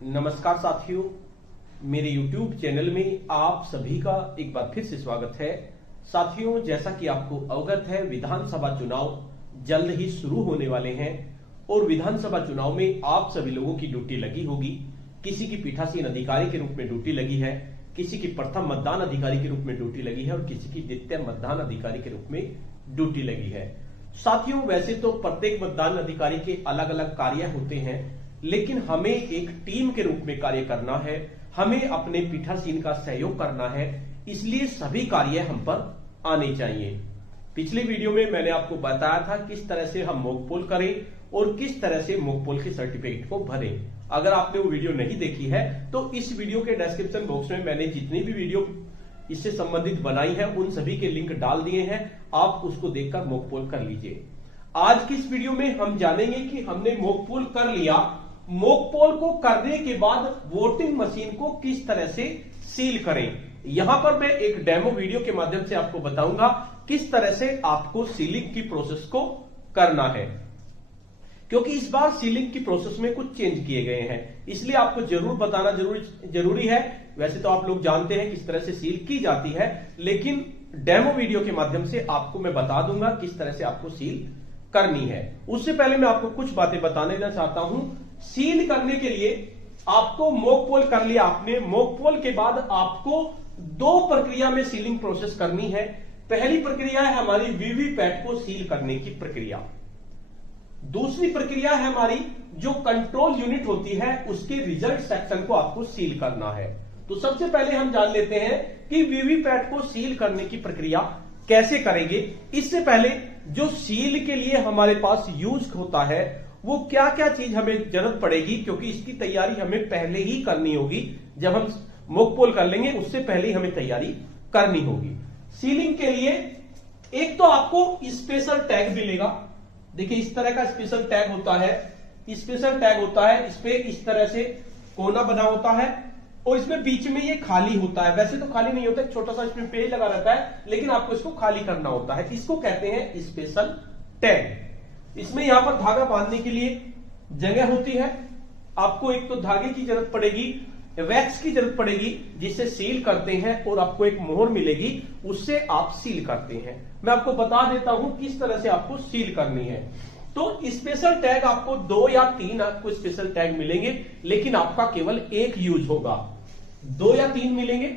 नमस्कार साथियों, मेरे YouTube चैनल में आप सभी का एक बार फिर से स्वागत है। साथियों, जैसा कि आपको अवगत है, विधानसभा चुनाव जल्द ही शुरू होने वाले हैं और विधानसभा चुनाव में आप सभी लोगों की ड्यूटी लगी होगी। किसी की पीठासीन अधिकारी के रूप में ड्यूटी लगी है, किसी की प्रथम मतदान अधिकारी के रूप में ड्यूटी लगी है और किसी की द्वितीय मतदान अधिकारी के रूप में ड्यूटी लगी है। साथियों, वैसे तो प्रत्येक मतदान अधिकारी के अलग अलग कार्य होते हैं, लेकिन हमें एक टीम के रूप में कार्य करना है, हमें अपने पीठासीन का सहयोग करना है, इसलिए सभी कार्य हम पर आने चाहिए। पिछले वीडियो में मैंने आपको बताया था किस तरह से हम मॉक पोल करें और किस तरह से मॉक पोल के सर्टिफिकेट को भरें। अगर आपने वो वीडियो नहीं देखी है तो इस वीडियो के डिस्क्रिप्शन बॉक्स में मैंने जितनी भी वीडियो इससे संबंधित बनाई है उन सभी के लिंक डाल दिए हैं, आप उसको देखकर मॉक पोल कर लीजिए। आज की इस वीडियो में हम जानेंगे कि हमने मॉक पोल कर लिया, मॉक पोल को करने के बाद वोटिंग मशीन को किस तरह से सील करें। यहां पर मैं एक डेमो वीडियो के माध्यम से आपको बताऊंगा किस तरह से आपको सीलिंग की प्रोसेस को करना है, क्योंकि इस बार सीलिंग की प्रोसेस में कुछ चेंज किए गए हैं, इसलिए आपको जरूर बताना जरूरी है। वैसे तो आप लोग जानते हैं किस तरह से सील की जाती है, लेकिन डेमो वीडियो के माध्यम से आपको मैं बता दूंगा किस तरह से आपको सील करनी है। उससे पहले मैं आपको कुछ बातें बताने चाहता हूं। सील करने के लिए आपको मॉक पोल कर लिया आपने, मॉक पोल के बाद आपको दो प्रक्रिया में सीलिंग प्रोसेस करनी है। पहली प्रक्रिया है हमारी वीवीपैट को सील करने की प्रक्रिया। दूसरी प्रक्रिया है हमारी जो कंट्रोल यूनिट होती है उसके रिजल्ट सेक्शन को आपको सील करना है। तो सबसे पहले हम जान लेते हैं कि वीवीपैट को सील करने की प्रक्रिया कैसे करेंगे। इससे पहले जो सील के लिए हमारे पास यूज होता है वो क्या क्या चीज हमें जरूरत पड़ेगी, क्योंकि इसकी तैयारी हमें पहले ही करनी होगी। जब हम मॉक पोल कर लेंगे उससे पहले ही हमें तैयारी करनी होगी। सीलिंग के लिए एक तो आपको स्पेशल टैग मिलेगा। देखिए, इस तरह का स्पेशल टैग होता है, स्पेशल टैग होता है। इस पे इस तरह से कोना बना होता है और इसमें बीच में ये खाली होता है। वैसे तो खाली नहीं होता, छोटा सा इसमें पेज लगा रहता है, लेकिन आपको इसको खाली करना होता है। इसको कहते हैं स्पेशल टैग। इसमें यहां पर धागा बांधने के लिए जगह होती है। आपको एक तो धागे की जरूरत पड़ेगी, वैक्स की जरूरत पड़ेगी जिससे सील करते हैं, और आपको एक मोहर मिलेगी उससे आप सील करते हैं। मैं आपको बता देता हूं किस तरह से आपको सील करनी है। तो स्पेशल टैग आपको 2 या 3 आपको स्पेशल टैग मिलेंगे, लेकिन आपका केवल एक यूज होगा। 2 या 3 मिलेंगे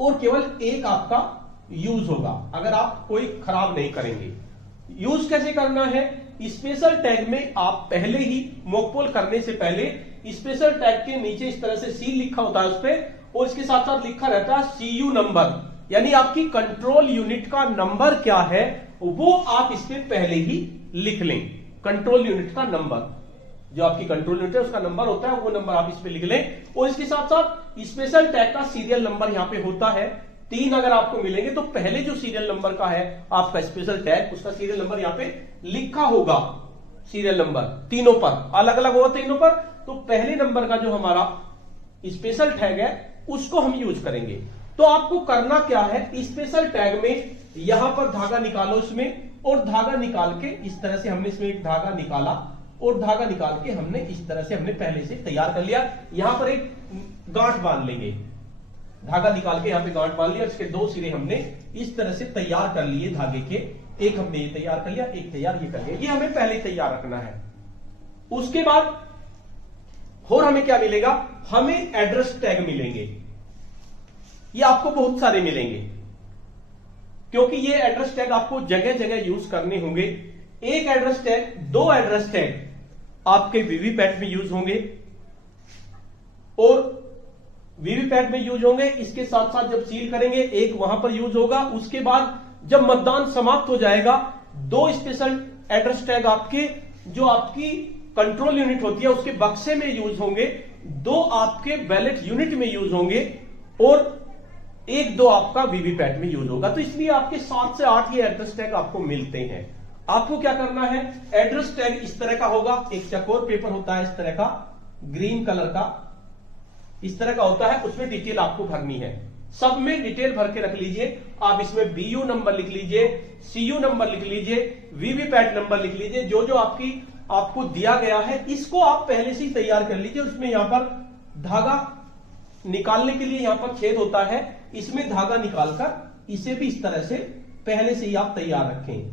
और केवल एक आपका यूज होगा, अगर आप कोई खराब नहीं करेंगे। यूज कैसे करना है? स्पेशल टैग में आप पहले ही मॉक पोल करने से पहले स्पेशल टैग के नीचे इस तरह से सील लिखा होता है उस पे, और इसके साथ साथ लिखा रहता है सीयू नंबर, यानी आपकी कंट्रोल यूनिट का नंबर क्या है वो आप इस पे पहले ही लिख लें। कंट्रोल यूनिट का नंबर, जो आपकी कंट्रोल यूनिट है उसका नंबर होता है, वो नंबर आप इस पे लिख लें। और इसके साथ साथ स्पेशल टैग का सीरियल नंबर यहां पे होता है। 3 अगर आपको मिलेंगे तो पहले जो सीरियल नंबर का है आपका स्पेशल टैग, उसका सीरियल नंबर यहां पे लिखा होगा। सीरियल नंबर तीनों पर अलग अलग होगा, तीनों पर। तो पहले नंबर का जो हमारा स्पेशल टैग है उसको हम यूज करेंगे। तो आपको करना क्या है, स्पेशल टैग में यहां पर धागा निकालो इसमें, और धागा निकाल के इस तरह से हमने इसमें एक धागा निकाला, और धागा निकाल के हमने इस तरह से हमने पहले से तैयार कर लिया। यहां पर एक गांठ बांध लेंगे, धागा निकाल के यहां पे गांठ बांध लिया, इसके 2 सिरे हमने इस तरह से तैयार कर लिए धागे के। एक हमने ये तैयार कर लिया, एक तैयार ये कर लिया, ये हमें पहले तैयार रखना है। उसके बाद और हमें क्या मिलेगा, हमें एड्रेस टैग मिलेंगे। ये आपको बहुत सारे मिलेंगे, क्योंकि ये एड्रेस टैग आपको जगह जगह यूज करने होंगे। एक एड्रेस टैग, 2 एड्रेस टैग आपके वीवीपैट में यूज होंगे, और वीवीपैट में यूज होंगे। इसके साथ साथ जब सील करेंगे एक वहां पर यूज होगा। उसके बाद जब मतदान समाप्त हो जाएगा 2 स्पेशल एड्रेस टैग आपके जो आपकी कंट्रोल यूनिट होती है उसके बक्से में यूज होंगे, 2 आपके बैलेट यूनिट में यूज होंगे, और 1-2 आपका वीवीपैट में यूज होगा। तो इसलिए आपके 7 से 8 ये एड्रेस टैग आपको मिलते हैं। आपको क्या करना है, एड्रेस टैग इस तरह का होगा, एक चकोर पेपर होता है इस तरह का, ग्रीन कलर का इस तरह का होता है, उसमें डिटेल आपको भरनी है। सब में डिटेल भर के रख लीजिए। आप इसमें बीयू नंबर लिख लीजिए, सीयू नंबर लिख लीजिए, वीवीपैट नंबर लिख लीजिए, जो जो आपकी आपको दिया गया है, इसको आप पहले से ही तैयार कर लीजिए। उसमें यहां पर धागा निकालने के लिए यहां पर छेद होता है, इसमें धागा निकालकर इसे भी इस तरह से पहले से ही आप तैयार रखें।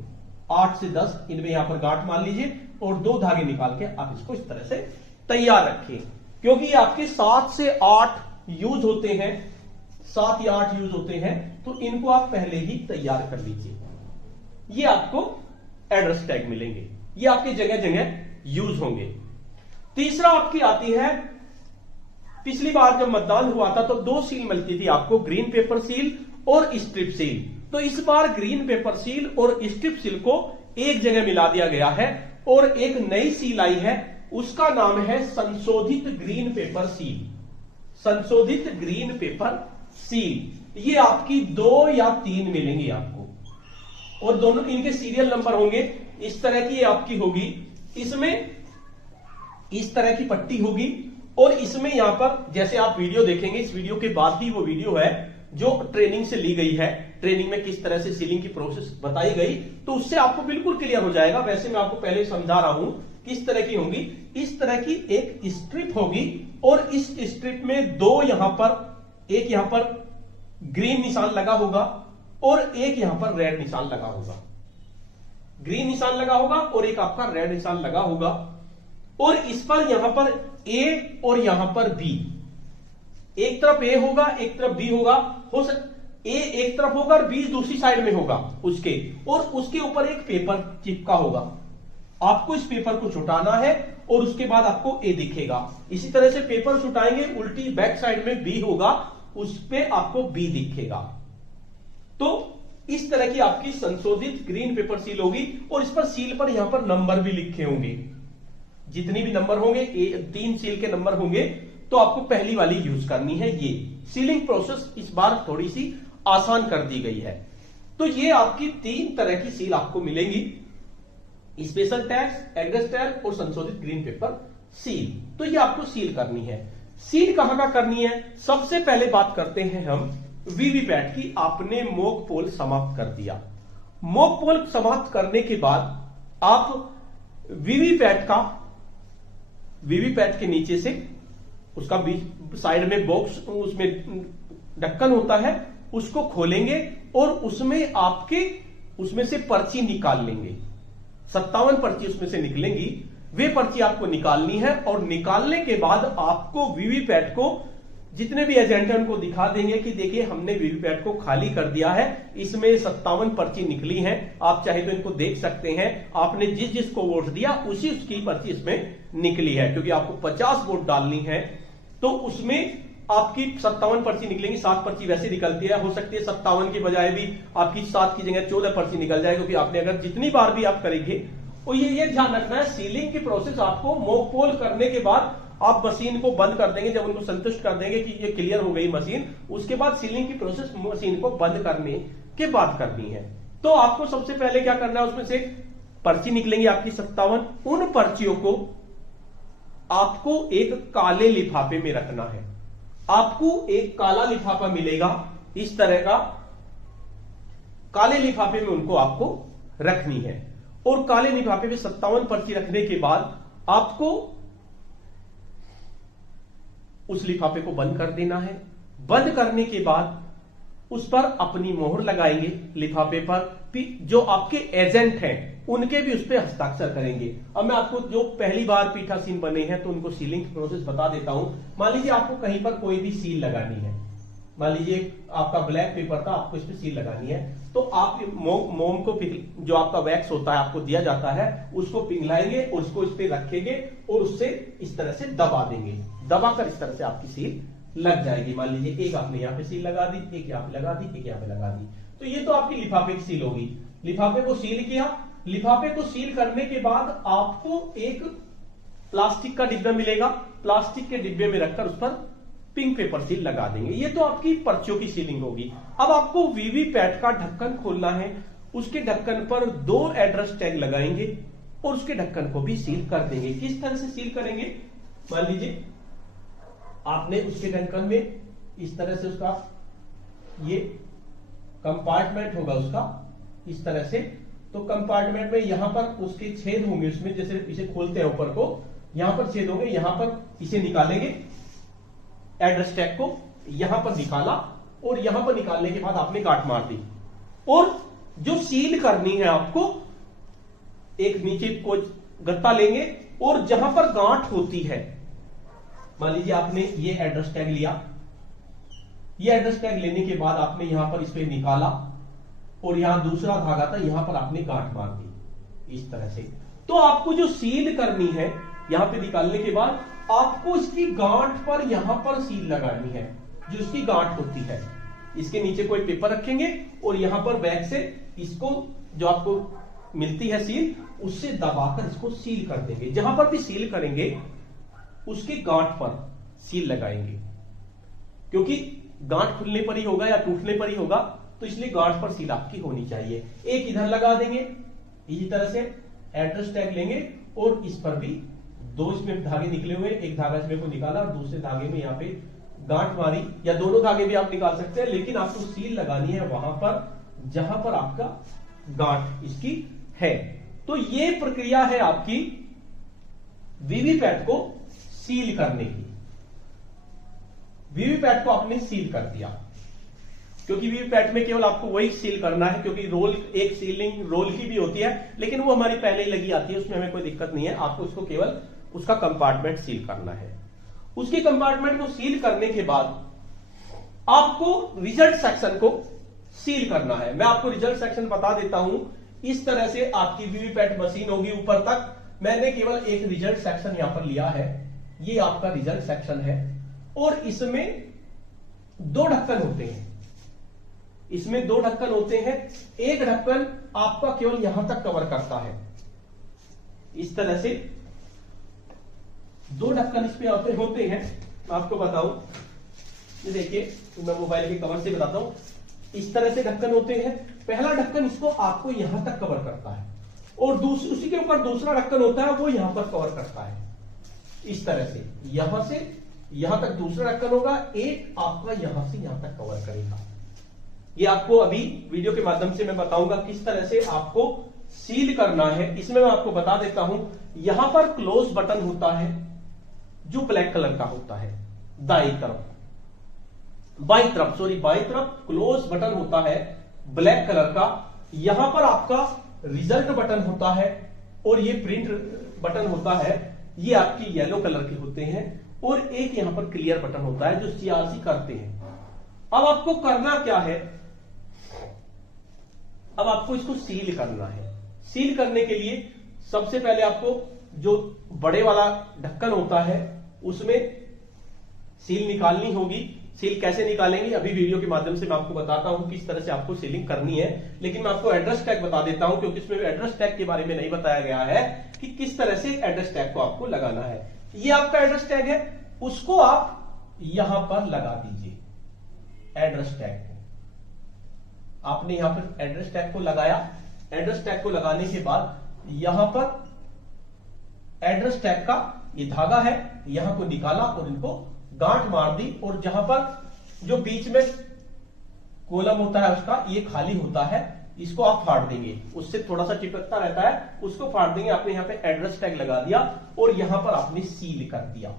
8 से 10 इनमें यहां पर गांठ मान लीजिए और 2 धागे निकाल के आप इसको इस तरह से तैयार रखें, क्योंकि ये आपके 7 से 8 यूज होते हैं, 7 या 8 यूज होते हैं, तो इनको आप पहले ही तैयार कर लीजिए। ये आपको एड्रेस टैग मिलेंगे, ये आपके जगह जगह यूज होंगे। तीसरा आपकी आती है, पिछली बार जब मतदान हुआ था तो 2 सील मिलती थी आपको, ग्रीन पेपर सील और स्ट्रिप सील। तो इस बार ग्रीन पेपर सील और स्ट्रिप सील को एक जगह मिला दिया गया है और एक नई सील आई है, उसका नाम है संशोधित ग्रीन पेपर सील। संशोधित ग्रीन पेपर सील, ये आपकी 2 या 3 मिलेंगी आपको और दोनों इनके सीरियल नंबर होंगे। इस तरह की ये आपकी होगी, इसमें इस तरह की पट्टी होगी और इसमें यहां पर जैसे आप वीडियो देखेंगे, इस वीडियो के बाद ही वो वीडियो है जो ट्रेनिंग से ली गई है, ट्रेनिंग में किस तरह से सीलिंग की प्रोसेस बताई गई, तो उससे आपको बिल्कुल क्लियर हो जाएगा। वैसे मैं आपको पहले समझा रहा हूं किस तरह की होगी। इस तरह की एक स्ट्रिप होगी और इस स्ट्रिप में 2 यहां पर, एक यहां पर ग्रीन निशान लगा होगा और एक यहां पर रेड निशान लगा होगा। ग्रीन निशान लगा होगा और एक आपका रेड निशान लगा होगा और इस पर यहां पर ए और यहां पर बी, एक तरफ ए होगा एक तरफ बी होगा, हो सकता ए एक तरफ होगा और बी दूसरी साइड में होगा उसके, और उसके ऊपर एक पेपर चिपका होगा। आपको इस पेपर को छुटाना है और उसके बाद आपको ए दिखेगा। इसी तरह से पेपर छुटाएंगे, उल्टी बैक साइड में बी होगा, उस पे आपको बी दिखेगा। तो इस तरह की आपकी संशोधित ग्रीन पेपर सील होगी और इस पर सील पर यहां पर नंबर भी लिखे होंगे, जितनी भी नंबर होंगे 3 सील के नंबर होंगे, तो आपको पहली वाली यूज करनी है। ये सीलिंग प्रोसेस इस बार थोड़ी सी आसान कर दी गई है। तो ये आपकी 3 तरह की सील आपको मिलेंगी, स्पेशल टैग्स, एड्रेस टैग और संशोधित ग्रीन पेपर सील। तो ये आपको सील करनी है। सील कहां करनी है, सबसे पहले बात करते हैं हम वीवीपैट की। आपने मॉक पोल समाप्त कर दिया। मॉक पोल समाप्त करने के बाद आप वीवीपैट के नीचे से उसका बीच साइड में बॉक्स, उसमें ढक्कन होता है, उसको खोलेंगे और उसमें से पर्ची निकाल लेंगे। 57 पर्ची उसमें से निकलेंगी, वे पर्ची आपको निकालनी है और निकालने के बाद आपको वीवीपैट को, जितने भी एजेंट हैं उनको दिखा देंगे कि देखिए हमने वीवीपैट को खाली कर दिया है, इसमें 57 पर्ची निकली हैं, आप चाहे तो इनको देख सकते हैं। आपने जिस जिसको वोट दिया उसी उसकी पर्ची इसमें निकली है, क्योंकि आपको 50 वोट डालनी है तो उसमें आपकी 57 पर्ची निकलेंगी। 7 पर्ची वैसे निकलती है, हो सकती है 57 की बजाय भी आपकी 7 की जगह 14 पर्ची निकल जाए, क्योंकि आपने अगर जितनी बार भी आप करेंगे। और ये ध्यान रखना है, सीलिंग की प्रोसेस आपको मॉक पोल करने के बाद आप मशीन को बंद कर देंगे, जब उनको संतुष्ट कर देंगे कि ये क्लियर हो गई मशीन, उसके बाद सीलिंग की प्रोसेस मशीन को बंद करने के बाद करनी है। तो आपको सबसे पहले क्या करना है, उसमें से पर्ची निकलेंगी आपकी 57, उन पर्चियों को आपको एक काले लिफाफे में रखना है। आपको एक काला लिफाफा मिलेगा इस तरह का, काले लिफाफे में उनको आपको रखनी है और काले लिफाफे में 57 पर्ची रखने के बाद आपको उस लिफाफे को बंद कर देना है। बंद करने के बाद उस पर अपनी मोहर लगाएंगे लिफाफे पर, जो आपके एजेंट हैं उनके भी उस पर हस्ताक्षर करेंगे। अब मैं आपको जो पहली बार पीठासीन बने हैं तो उनको सीलिंग प्रोसेस बता देता हूं। मान लीजिए आपको कहीं पर कोई भी सील लगानी है, मान लीजिए आपका ब्लैक पेपर था, आपको इस पर सील लगानी है, तो आप मोम को, जो आपका वैक्स होता है आपको दिया जाता है, उसको पिघलाएंगे और उसको इस पर रखेंगे और उससे इस तरह से दबा देंगे। दबाकर इस तरह से आपकी सील लग जाएगी। मान लीजिए एक आपने यहाँ पे सील लगा दी, एक यहाँ पे लगा दी, एक यहाँ पे लगा दी, तो ये तो आपकी लिफाफे की सील होगी। लिफाफे को सील किया, लिफाफे को सील करने के बाद आपको एक प्लास्टिक का डिब्बा मिलेगा, प्लास्टिक के डिब्बे में रखकर उस पर पिंक पेपर सील लगा देंगे। ये तो आपकी पर्चियों की सीलिंग होगी। अब आपको वीवीपैट का ढक्कन खोलना है, उसके ढक्कन पर 2 एड्रेस टैग लगाएंगे और उसके ढक्कन को भी सील कर देंगे। किस तरह से सील करेंगे, मान लीजिए आपने उसके ढक्कन में इस तरह से उसका ये कंपार्टमेंट होगा उसका, इस तरह से तो कंपार्टमेंट में यहां पर उसके छेद होंगे, उसमें जैसे इसे खोलते हैं ऊपर को, यहां पर छेद होंगे, यहां पर इसे निकालेंगे, एड्रेस टैग को यहां पर निकाला और यहां पर निकालने के बाद आपने गांठ मार दी। और जो सील करनी है आपको, एक नीचे को गत्ता लेंगे और जहां पर गांठ होती है, मान लीजिए आपने ये एड्रेस टैग लिया, ये एड्रेस टैग लेने के बाद आपने यहां पर इस पे निकाला और यहां दूसरा धागा था, यहां पर आपने गांठ मार दी इस तरह से। तो आपको जो सील करनी है, यहां पे निकालने के बाद आपको इसकी गांठ पर यहां पर सील लगानी है, जो इसकी गांठ होती है। इसके नीचे कोई पेपर रखेंगे और यहां पर बैक से इसको, जो आपको मिलती है सील, उससे दबाकर इसको सील कर देंगे। जहां पर भी सील करेंगे उसकी गांठ पर सील लगाएंगे, क्योंकि गांठ खुलने पर ही होगा या टूटने पर ही होगा, तो इसलिए गांठ पर सील आपकी होनी चाहिए। एक इधर लगा देंगे इसी तरह से, एड्रेस टैग लेंगे और इस पर भी दो इसमें धागे निकले हुए, एक धागा इसमें को निकाला और दूसरे धागे में यहां पे गांठ मारी, या दोनों धागे भी आप निकाल सकते हैं, लेकिन आपको सील लगानी है वहां पर जहां पर आपका गांठ इसकी है। तो ये प्रक्रिया है आपकी वीवीपैट को सील करने की। वीवीपैट को आपने सील कर दिया, क्योंकि वीवीपैट में केवल आपको वही सील करना है, क्योंकि रोल, एक सीलिंग रोल की भी होती है, लेकिन वो हमारी पहले ही लगी आती है, उसमें हमें कोई दिक्कत नहीं है। आपको उसको केवल उसका कंपार्टमेंट सील करना है। उसके कंपार्टमेंट को सील करने के बाद आपको रिजल्ट सेक्शन को सील करना है। मैं आपको रिजल्ट सेक्शन बता देता हूं। इस तरह से आपकी वीवीपैट मशीन होगी ऊपर तक। मैंने केवल एक रिजल्ट सेक्शन यहां पर लिया है, ये आपका रिजल्ट सेक्शन है, और इसमें दो ढक्कन होते हैं। इसमें दो ढक्कन होते हैं। एक ढक्कन आपका केवल यहां तक कवर करता है, इस तरह से दो ढक्कन इस पे होते हैं। मैं आपको बताऊं, ये देखिए, तो मैं मोबाइल के कवर से बताता हूं। इस तरह से ढक्कन होते हैं। पहला ढक्कन इसको आपको यहां तक कवर करता है, और उसी के ऊपर दूसरा ढक्कन होता है, वो यहां पर कवर करता है इस तरह से। यहां से यहां तक दूसरा ढक्कन होगा, एक आपका यहां से यहां तक कवर करेगा। ये आपको अभी वीडियो के माध्यम से मैं बताऊंगा किस तरह से आपको सील करना है। इसमें मैं आपको बता देता हूं, यहां पर क्लोज बटन होता है जो ब्लैक कलर का होता है, बाई तरफ क्लोज बटन होता है ब्लैक कलर का। यहां पर आपका रिजल्ट बटन होता है और ये प्रिंट बटन होता है, ये आपकी येलो कलर के होते हैं, और एक यहां पर क्लियर बटन होता है जो सीआरसी करते हैं। अब आपको करना क्या है, अब आपको इसको सील करना है। सील करने के लिए सबसे पहले आपको जो बड़े वाला ढक्कन होता है उसमें सील निकालनी होगी। सील कैसे निकालेंगे अभी वीडियो के माध्यम से मैं आपको बताता हूं किस तरह से आपको सीलिंग करनी है, लेकिन मैं आपको एड्रेस टैग बता देता हूं, क्योंकि इसमें एड्रेस टैग के बारे में नहीं बताया गया है कि किस तरह से एड्रेस टैग को आपको लगाना है। ये आपका एड्रेस टैग है, उसको आप यहां पर लगा दीजिए। एड्रेस टैग को आपने यहां पर एड्रेस टैग को लगाया। एड्रेस टैग को लगाने के बाद यहां पर एड्रेस टैग का ये धागा है, यहां को निकाला और इनको गांठ मार दी, और जहां पर जो बीच में कॉलम होता है उसका ये खाली होता है, इसको आप फाड़ देंगे, उससे थोड़ा सा चिपकता रहता है, उसको फाड़ देंगे। आपने यहां पे एड्रेस टैग लगा दिया और यहां पर आपने सील कर दिया।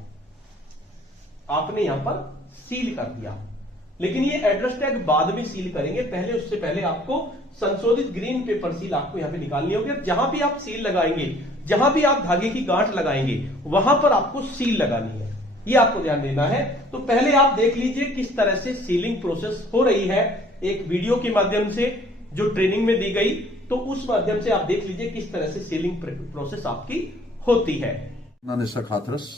आपने यहां पर सील कर दिया, लेकिन ये एड्रेस टैग बाद में सील करेंगे, पहले उससे पहले आपको संशोधित ग्रीन पेपर सील आपको यहां पे निकालनी होगी। जहां भी आप सील लगाएंगे, जहां भी आप धागे की गांठ लगाएंगे, वहां पर आपको सील लगानी है, ये आपको ध्यान देना है। तो पहले आप देख लीजिए किस तरह से सीलिंग प्रोसेस हो रही है, एक वीडियो के माध्यम से जो ट्रेनिंग में दी गई, तो उस माध्यम से आप देख लीजिए किस तरह से सीलिंग प्रोसेस आपकी होती है। निशक हाथरस,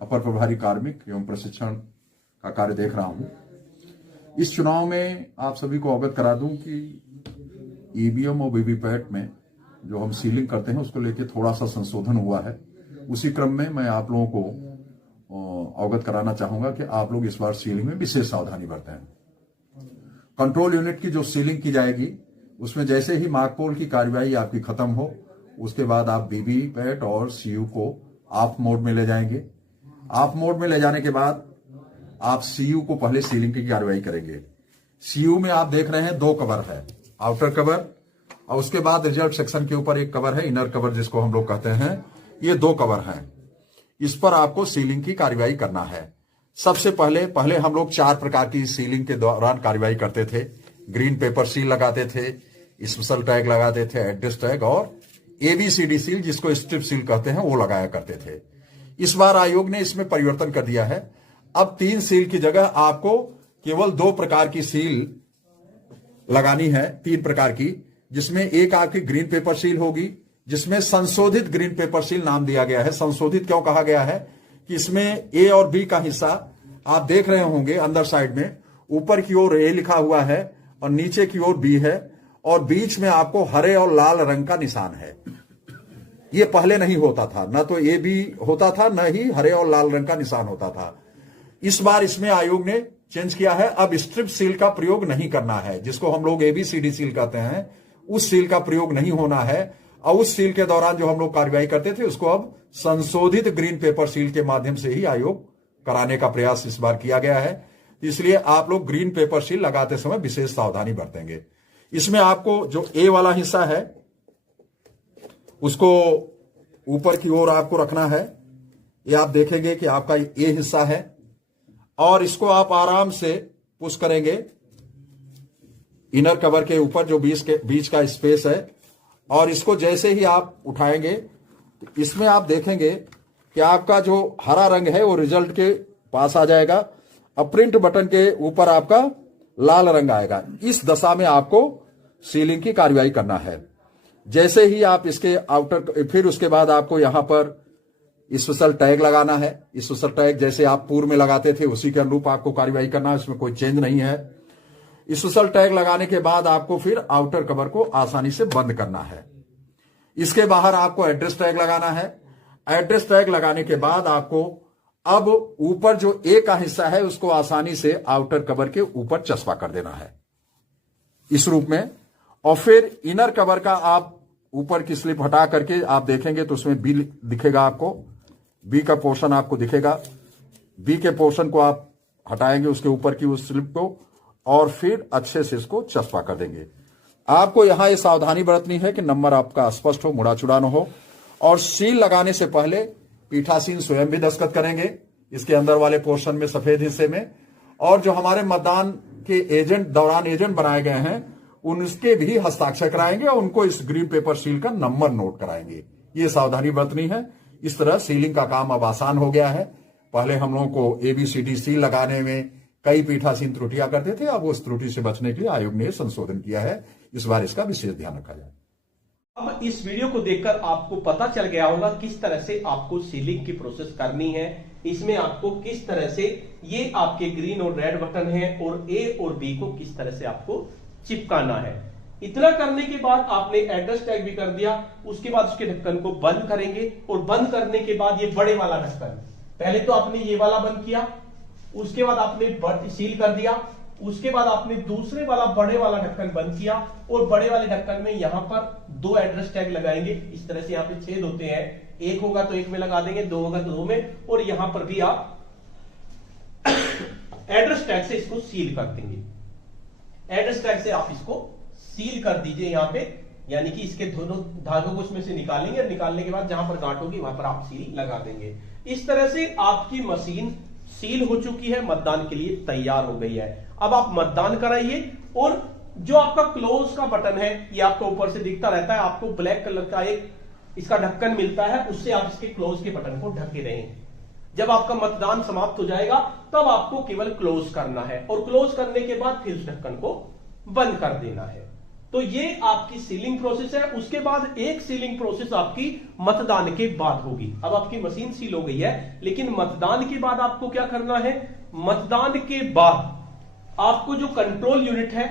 अपर प्रभारी कार्मिक एवं प्रशिक्षण का कार्य देख रहा हूं। इस चुनाव में आप सभी को अवगत करा दूं कि ईवीएम और वीवीपैट में जो हम सीलिंग करते हैं उसको लेकर थोड़ा सा संशोधन हुआ है। उसी क्रम में मैं आप लोगों को अवगत कराना चाहूंगा कि आप लोग इस बार सीलिंग में विशेष सावधानी बरतें। कंट्रोल यूनिट की जो सीलिंग की जाएगी उसमें जैसे ही मार्कपोल की कार्यवाही आपकी खत्म हो, उसके बाद आप वीवीपैट और सीयू को ऑफ मोड में ले जाएंगे। ऑफ मोड में ले जाने के बाद आप सीयू को पहले सीलिंग की कार्रवाई करेंगे। सीयू में आप देख रहे हैं दो कवर है, आउटर कवर और उसके बाद रिजल्ट सेक्शन के ऊपर एक कवर है, इनर कवर जिसको हम लोग कहते हैं। ये 2 कवर हैं। इस पर आपको सीलिंग की कार्यवाही करना है। सबसे पहले हम लोग 4 प्रकार की सीलिंग के दौरान कार्यवाही करते थे। ग्रीन पेपर सील लगाते थे, स्पेशल टैग लगाते थे, एड्रेस टैग, और ABCD सील जिसको स्ट्रिप सील कहते हैं वो लगाया करते थे। इस बार आयोग ने इसमें परिवर्तन कर दिया है। अब 3 सील की जगह आपको केवल 2 प्रकार की सील लगानी है, 3 प्रकार की, जिसमें एक आपकी ग्रीन पेपर सील होगी, जिसमें संशोधित ग्रीन पेपर सील नाम दिया गया है। संशोधित क्यों कहा गया है कि इसमें A और B का हिस्सा आप देख रहे होंगे अंदर साइड में, ऊपर की ओर A लिखा हुआ है और नीचे की ओर B है, और बीच में आपको हरे और लाल रंग का निशान है। ये पहले नहीं होता था, न तो AB होता था न ही हरे और लाल रंग का निशान होता था। इस बार इसमें आयोग ने चेंज किया है। अब स्ट्रिप सील का प्रयोग नहीं करना है, जिसको हम लोग ABCD सील कहते हैं, उस सील का प्रयोग नहीं होना है। और उस सील के दौरान जो हम लोग कार्यवाही करते थे उसको अब संशोधित ग्रीन पेपर सील के माध्यम से ही आयोग कराने का प्रयास इस बार किया गया है। इसलिए आप लोग ग्रीन पेपर सील लगाते समय विशेष सावधानी बरतेंगे। इसमें आपको जो A वाला हिस्सा है उसको ऊपर की ओर आपको रखना है। ये आप देखेंगे कि आपका A हिस्सा है, और इसको आप आराम से पुश करेंगे इनर कवर के ऊपर जो बीच का स्पेस है, और इसको जैसे ही आप उठाएंगे तो इसमें आप देखेंगे कि आपका जो हरा रंग है वो रिजल्ट के पास आ जाएगा, और प्रिंट बटन के ऊपर आपका लाल रंग आएगा। इस दशा में आपको सीलिंग की कार्यवाही करना है। जैसे ही आप इसके आउटर, फिर उसके बाद आपको यहां पर स्पेशल टैग लगाना है। स्पेशल टैग जैसे आप पूर्व में लगाते थे उसी के अनुरूप आपको कार्यवाही करना है, इसमें कोई चेंज नहीं है। स्पेशल टैग लगाने के बाद आपको फिर आउटर कवर को आसानी से बंद करना है। इसके बाहर आपको एड्रेस टैग लगाना है। एड्रेस टैग लगाने के बाद आपको अब ऊपर जो A का हिस्सा है उसको आसानी से आउटर कवर के ऊपर चस्पा कर देना है इस रूप में, और फिर इनर कवर का आप ऊपर की स्लिप हटा करके आप देखेंगे तो उसमें B दिखेगा आपको, B का पोर्शन आपको दिखेगा। B के पोर्शन को आप हटाएंगे उसके ऊपर की उस स्लिप को, और फिर अच्छे से इसको चस्पा कर देंगे। आपको यहां ये सावधानी बरतनी है कि नंबर आपका स्पष्ट हो, मुड़ा चुड़ा न हो, और सील लगाने से पहले पीठासीन स्वयं भी दस्तखत करेंगे इसके अंदर वाले पोर्शन में, सफेद हिस्से में, और जो हमारे मतदान के एजेंट दौरान एजेंट बनाए गए हैं उनके भी हस्ताक्षर कराएंगे और उनको इस ग्रीन पेपर सील का नंबर नोट कराएंगे। ये सावधानी बरतनी है। इस तरह सीलिंग का काम अब आसान हो गया है। पहले हम लोगों को ABCD सील लगाने में कई पीठासीन त्रुटियां करते थे, अब उस त्रुटि से बचने के लिए आयोग ने संशोधन किया है। इस बार इसका विशेष ध्यान रखा जाए। अब इस वीडियो को देखकर आपको पता चल गया होगा किस तरह से आपको सीलिंग की प्रोसेस करनी है। इसमें आपको किस तरह से ये आपके ग्रीन और रेड बटन है और A और B को किस तरह से आपको चिपकाना है। इतना करने के बाद आपने एड्रेस टैग भी कर दिया, उसके बाद उसके ढक्कन को बंद करेंगे, और बंद करने के बाद ये बड़े वाला ढक्कन, पहले तो आपने ये वाला बंद किया, उसके बाद आपने सील कर दिया, उसके बाद आपने दूसरे वाला बड़े वाला ढक्कन बंद किया, और बड़े वाले ढक्कन में यहां पर 2 एड्रेस टैग लगाएंगे। इस तरह से यहां पे छेद होते हैं, एक होगा तो एक में लगा देंगे, 2 होगा तो 2 में, और यहां पर भी आप एड्रेस टैग से इसको सील कर देंगे। एड्रेस टैग से आप इसको सील कर दीजिए यहां पे, यानी कि इसके दोनों धागों को इसमें से निकालेंगे, और निकालने के बाद जहां पर गांठ होगी वहां पर आप सील लगा देंगे। इस तरह से आपकी मशीन सील हो चुकी है, मतदान के लिए तैयार हो गई है। अब आप मतदान कराइए, और जो आपका क्लोज का बटन है ये आपको ऊपर से दिखता रहता है, आपको ब्लैक कलर का एक इसका ढक्कन मिलता है, उससे आप इसके क्लोज के बटन को ढके रहें। जब आपका मतदान समाप्त हो जाएगा तब आपको केवल क्लोज करना है, और क्लोज करने के बाद फिर उस ढक्कन को बंद कर देना है। तो ये आपकी सीलिंग प्रोसेस है। उसके बाद एक सीलिंग प्रोसेस आपकी मतदान के बाद होगी। अब आपकी मशीन सील हो गई है, लेकिन मतदान के बाद आपको क्या करना है। मतदान के बाद आपको जो कंट्रोल यूनिट है,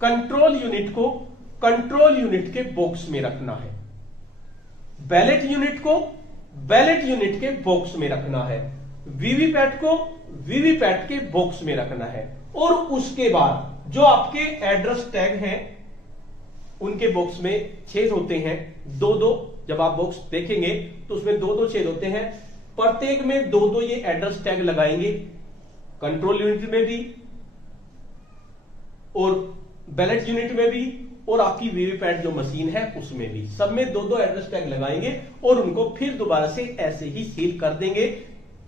कंट्रोल यूनिट को कंट्रोल यूनिट के बॉक्स में रखना है, बैलेट यूनिट को बैलेट यूनिट के बॉक्स में रखना है, वीवीपैट को वीवीपैट के बॉक्स में रखना है, और उसके बाद जो आपके एड्रेस टैग हैं उनके बॉक्स में छेद होते हैं 2-2। जब आप बॉक्स देखेंगे तो उसमें 2-2 छेद होते हैं, प्रत्येक में 2-2 ये एड्रेस टैग लगाएंगे, कंट्रोल यूनिट में भी और बैलेट यूनिट में भी और आपकी वीवीपैट जो मशीन है उसमें भी, सब में 2-2 एड्रेस टैग लगाएंगे और उनको फिर दोबारा से ऐसे ही सील कर देंगे,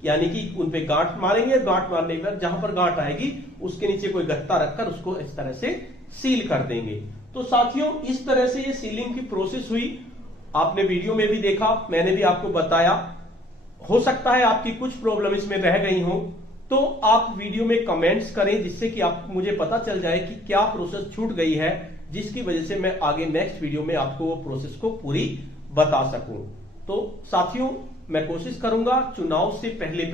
यानी कि उन पे गांठ मारेंगे। गांठ मारने के बाद जहां पर गांठ आएगी उसके नीचे कोई गत्ता रखकर उसको इस तरह से सील कर देंगे। तो साथियों, इस तरह से ये सीलिंग की प्रोसेस हुई। आपने वीडियो में भी देखा, मैंने भी आपको बताया। हो सकता है आपकी कुछ प्रॉब्लम इसमें रह गई हो, तो आप वीडियो में कमेंट्स करें, जिससे कि आप मुझे पता चल जाए कि क्या प्रोसेस छूट गई है, जिसकी वजह से मैं आगे नेक्स्ट वीडियो में आपको वो प्रोसेस को पूरी बता सकूं। तो साथियों, मैं कोशिश करूंगा चुनाव से पहले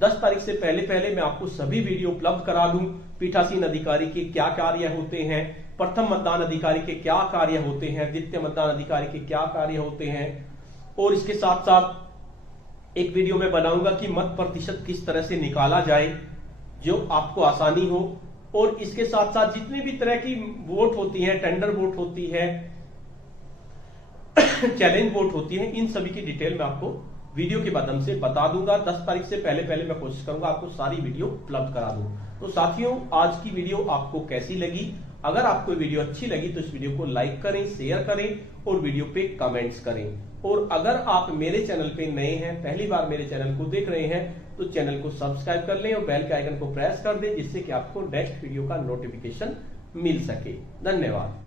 10 तारीख से पहले मैं आपको सभी वीडियो उपलब्ध करा लूं। पीठासीन अधिकारी के क्या कार्य होते हैं, प्रथम मतदान अधिकारी के क्या कार्य होते हैं, द्वितीय मतदान अधिकारी के क्या कार्य होते हैं, और इसके साथ साथ एक वीडियो में बनाऊंगा कि मत प्रतिशत किस तरह से निकाला जाए जो आपको आसानी हो। और इसके साथ साथ जितनी भी तरह की वोट होती है, टेंडर वोट होती है, चैलेंज वोट होती है, इन सभी की डिटेल में आपको वीडियो के माध्यम से बता दूंगा। 10 तारीख से पहले मैं कोशिश करूंगा आपको सारी वीडियो उपलब्ध करा दूं। तो साथियों, आज की वीडियो आपको कैसी लगी? अगर आपको वीडियो अच्छी लगी तो इस वीडियो को लाइक करें, शेयर करें और वीडियो पे कमेंट्स करें। और अगर आप मेरे चैनल पे नए हैं, पहली बार मेरे चैनल को देख रहे हैं, तो चैनल को सब्सक्राइब कर लें और बेल के आइकन को प्रेस कर दें, जिससे कि आपको नेक्स्ट वीडियो का नोटिफिकेशन मिल सके। धन्यवाद।